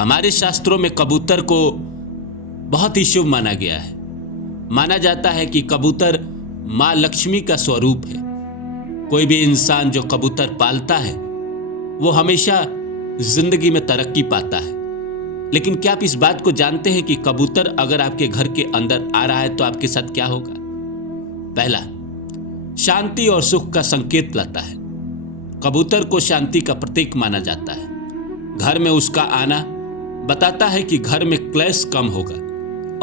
हमारे शास्त्रों में कबूतर को बहुत ही शुभ माना गया है। माना जाता है कि कबूतर माँ लक्ष्मी का स्वरूप है। कोई भी इंसान जो कबूतर पालता है वो हमेशा जिंदगी में तरक्की पाता है। लेकिन क्या आप इस बात को जानते हैं कि कबूतर अगर आपके घर के अंदर आ रहा है तो आपके साथ क्या होगा? पहला, शांति और सुख का संकेत लाता है। कबूतर को शांति का प्रतीक माना जाता है। घर में उसका आना बताता है कि घर में क्लेश कम होगा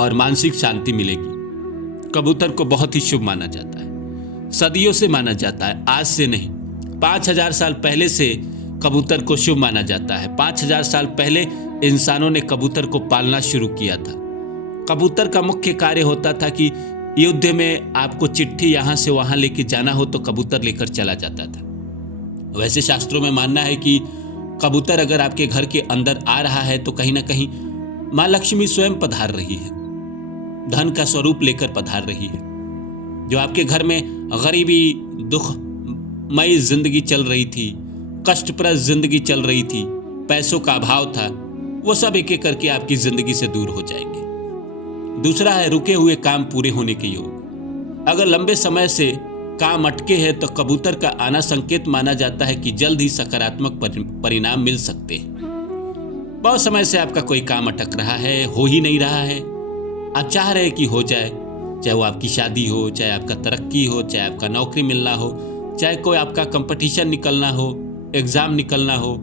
और मानसिक शांति मिलेगी। कबूतर को बहुत ही शुभ माना जाता है। सदियों से माना जाता है, आज से नहीं। 5000 साल पहले से कबूतर को शुभ माना जाता है। 5000 साल पहले इंसानों ने कबूतर को पालना शुरू किया था। कबूतर का मुख्य कार्य होता था कि युद्ध में आपको चिट्ठी यहां से वहां लेके जाना हो तो कबूतर लेकर चला जाता था। वैसे शास्त्रों में मानना है कि कबूतर अगर आपके घर के अंदर आ रहा है तो कहीं ना कहीं माँ लक्ष्मी स्वयं पधार रही है, धन का स्वरूप लेकर पधार रही है। जो आपके घर में गरीबी, दुखमयी जिंदगी चल रही थी, कष्टप्रद जिंदगी चल रही थी, पैसों का अभाव था, वो सब एक एक करके आपकी जिंदगी से दूर हो जाएंगे। दूसरा है रुके हुए काम पूरे होने के योग। अगर लंबे समय से काम अटके हैं तो कबूतर का आना संकेत माना जाता है कि जल्द ही सकारात्मक परिणाम मिल सकते हैं। बहुत समय से आपका कोई काम अटक रहा है, हो ही नहीं रहा है, आप चाह रहे हैं कि हो जाए, चाहे वो आपकी शादी हो, चाहे आपका तरक्की हो, चाहे आपका नौकरी मिलना हो, चाहे कोई आपका कंपटीशन निकलना हो, एग्जाम निकलना हो,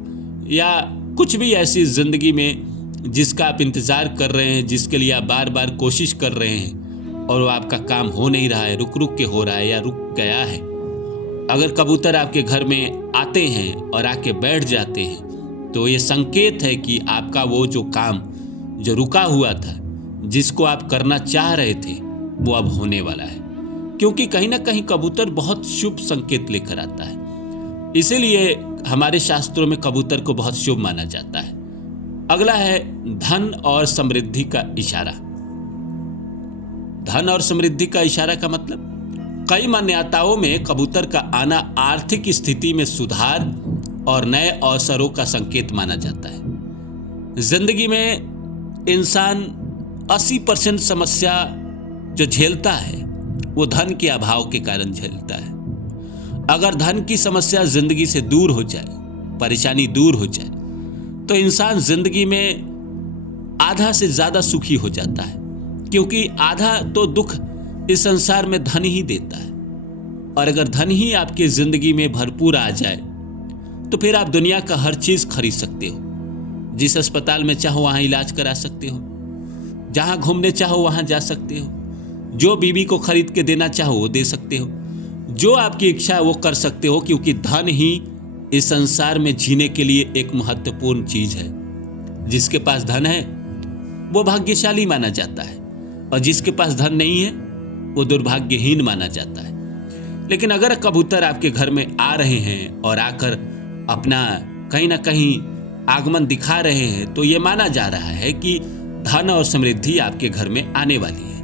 या कुछ भी ऐसी जिंदगी में जिसका आप इंतजार कर रहे हैं, जिसके लिए आप बार बार कोशिश कर रहे हैं और वो आपका काम हो नहीं रहा है, रुक रुक के हो रहा है या रुक गया है। अगर कबूतर आपके घर में आते हैं और आके बैठ जाते हैं तो ये संकेत है कि आपका वो जो काम जो रुका हुआ था, जिसको आप करना चाह रहे थे, वो अब होने वाला है। क्योंकि कहीं ना कहीं कबूतर बहुत शुभ संकेत लेकर आता है, इसीलिए हमारे शास्त्रों में कबूतर को बहुत शुभ माना जाता है। अगला है धन और समृद्धि का इशारा। धन और समृद्धि का इशारा का मतलब, कई मान्यताओं में कबूतर का आना आर्थिक स्थिति में सुधार और नए अवसरों का संकेत माना जाता है। जिंदगी में इंसान 80% समस्या जो झेलता है वो धन के अभाव के कारण झेलता है। अगर धन की समस्या जिंदगी से दूर हो जाए, परेशानी दूर हो जाए, तो इंसान जिंदगी में आधा से ज्यादा सुखी हो जाता है। क्योंकि आधा तो दुख इस संसार में धन ही देता है, और अगर धन ही आपकी जिंदगी में भरपूर आ जाए तो फिर आप दुनिया का हर चीज खरीद सकते हो। जिस अस्पताल में चाहो वहां इलाज करा सकते हो, जहां घूमने चाहो वहां जा सकते हो, जो बीवी को खरीद के देना चाहो वो दे सकते हो, जो आपकी इच्छा है वो कर सकते हो। क्योंकि धन ही इस संसार में जीने के लिए एक महत्वपूर्ण चीज है। जिसके पास धन है वो भाग्यशाली माना जाता है, और जिसके पास धन नहीं है वो दुर्भाग्यहीन माना जाता है। लेकिन अगर कबूतर आपके घर में आ रहे हैं और आकर अपना कहीं ना कहीं आगमन दिखा रहे हैं तो ये माना जा रहा है कि धन और समृद्धि आपके घर में आने वाली है।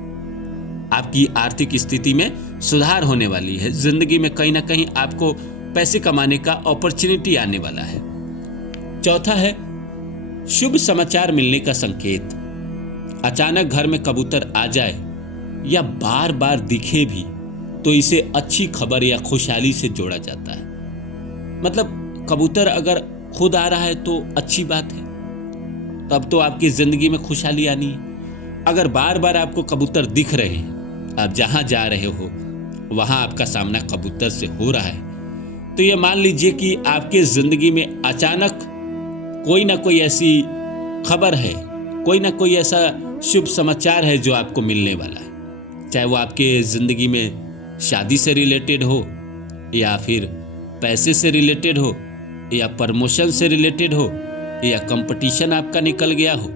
आपकी आर्थिक स्थिति में सुधार होने वाली है। जिंदगी में कहीं ना कहीं आपको पैसे कमाने का अपॉर्चुनिटी आने वाला है। चौथा है शुभ समाचार मिलने का संकेत। अचानक घर में कबूतर आ जाए या बार बार दिखे भी तो इसे अच्छी खबर या खुशहाली से जोड़ा जाता है। मतलब कबूतर अगर खुद आ रहा है तो अच्छी बात है, तब तो आपकी जिंदगी में खुशहाली आनी है। अगर बार बार आपको कबूतर दिख रहे हैं, आप जहां जा रहे हो वहां आपका सामना कबूतर से हो रहा है, तो ये मान लीजिए कि आपके जिंदगी में अचानक कोई ना कोई ऐसी खबर है, कोई ना कोई ऐसा शुभ समाचार है जो आपको मिलने वाला है। चाहे वो आपके जिंदगी में शादी से रिलेटेड हो, या फिर पैसे से रिलेटेड हो, या प्रमोशन से रिलेटेड हो, या कंपटीशन आपका निकल गया हो,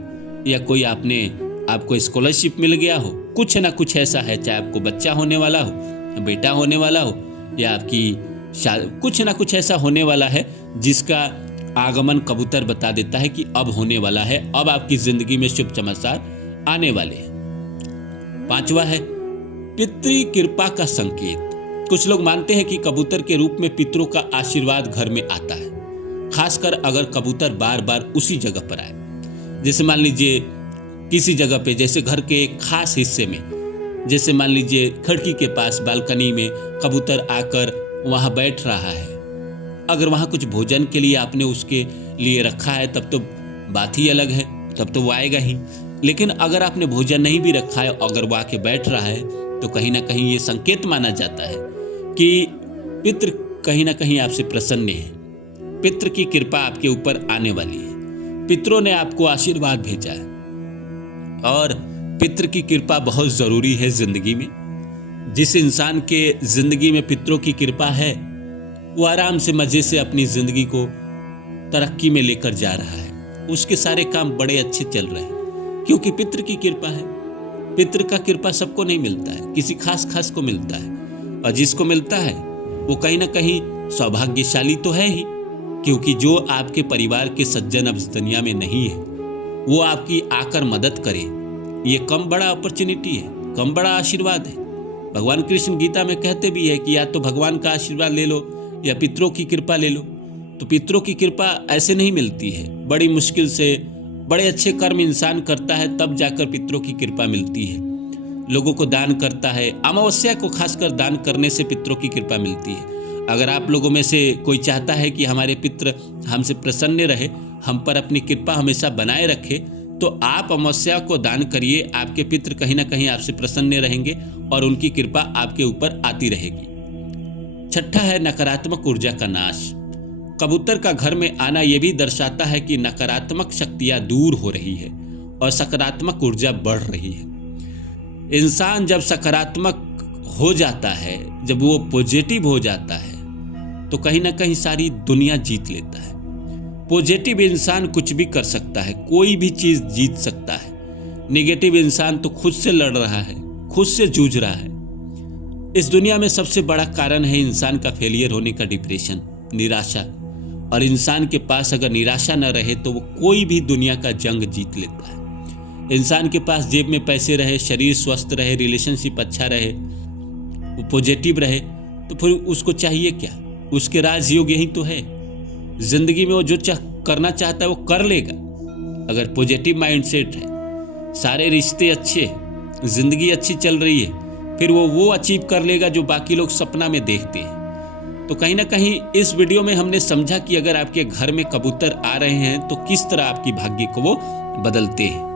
या कोई आपको स्कॉलरशिप मिल गया हो, कुछ ना कुछ ऐसा है। चाहे आपको बच्चा होने वाला हो, बेटा होने वाला हो, या आपकी कुछ ना कुछ ऐसा होने वाला है जिसका आगमन कबूतर बता देता है कि अब होने वाला है, अब आपकी जिंदगी में शुभ समाचार आने वाले हैं। पांचवा है पितृ कृपा का संकेत। कुछ लोग मानते हैं कि कबूतर के रूप में पितरों का आशीर्वाद घर में आता है, खासकर अगर कबूतर बार बार उसी जगह पर आए। जैसे मान लीजिए किसी जगह पे, जैसे घर के एक खास हिस्से में, जैसे मान लीजिए खिड़की के पास बालकनी में कबूतर आकर वहाँ बैठ रहा है। अगर वहाँ कुछ भोजन के लिए आपने उसके लिए रखा है तब तो बात ही अलग है, तब तो वो आएगा ही। लेकिन अगर आपने भोजन नहीं भी रखा है, अगर वो आके बैठ रहा है, तो कहीं ना कहीं ये संकेत माना जाता है कि पितृ कहीं ना कहीं आपसे प्रसन्न है, पितृ की कृपा आपके ऊपर आने वाली है, पितरों ने आपको आशीर्वाद भेजा है। और पितृ की कृपा बहुत जरूरी है जिंदगी में। जिस इंसान के जिंदगी में पितरों की कृपा है, वो आराम से मजे से अपनी जिंदगी को तरक्की में लेकर जा रहा है। उसके सारे काम बड़े अच्छे चल रहे हैं, क्योंकि पितृ की कृपा है। पितृ का कृपा सबको नहीं मिलता है, किसी खास को मिलता है। और जिसको मिलता है वो कहीं ना कहीं सौभाग्यशाली तो है ही, क्योंकि जो आपके परिवार के सज्जन अब इस दुनिया में नहीं है, वो आपकी आकर मदद करे, ये कम बड़ा अपॉर्चुनिटी है, कम बड़ा आशीर्वाद है। भगवान कृष्ण गीता में कहते भी है कि या तो भगवान का आशीर्वाद ले लो या पितरों की कृपा ले लो। तो पितरों की कृपा ऐसे नहीं मिलती है, बड़ी मुश्किल से बड़े अच्छे कर्म इंसान करता है तब जाकर पितरों की कृपा मिलती है। लोगों को दान करता है, अमावस्या को खासकर दान करने से पितरों की कृपा मिलती है। अगर आप लोगों में से कोई चाहता है कि हमारे पितृ हमसे प्रसन्न रहे, हम पर अपनी कृपा हमेशा बनाए रखे, तो आप अमावस्या को दान करिए। आपके पितृ कहीं ना कहीं आपसे प्रसन्न रहेंगे और उनकी कृपा आपके ऊपर आती रहेगी। छठा है नकारात्मक ऊर्जा का नाश। कबूतर का घर में आना यह भी दर्शाता है कि नकारात्मक शक्तियां दूर हो रही है और सकारात्मक ऊर्जा बढ़ रही है। इंसान जब सकारात्मक हो जाता है, जब वो पॉजिटिव हो जाता है, तो कहीं ना कहीं सारी दुनिया जीत लेता है। पॉजिटिव इंसान कुछ भी कर सकता है, कोई भी चीज जीत सकता है। नेगेटिव इंसान तो खुद से लड़ रहा है, खुद से जूझ रहा है। इस दुनिया में सबसे बड़ा कारण है इंसान का फेलियर होने का डिप्रेशन, निराशा। और इंसान के पास अगर निराशा न रहे तो वो कोई भी दुनिया का जंग जीत लेता है। इंसान के पास जेब में पैसे रहे, शरीर स्वस्थ रहे, रिलेशनशिप अच्छा रहे, वो पॉजिटिव रहे, तो फिर उसको चाहिए क्या? उसके राजयोग यही तो है। जिंदगी में वो जो करना चाहता है वो कर लेगा। अगर पॉजिटिव माइंडसेट है, सारे रिश्ते अच्छे, जिंदगी अच्छी चल रही है, फिर वो अचीव कर लेगा जो बाकी लोग सपना में देखते हैं। तो कहीं ना कहीं इस वीडियो में हमने समझा कि अगर आपके घर में कबूतर आ रहे हैं तो किस तरह आपकी भाग्य को वो बदलते हैं।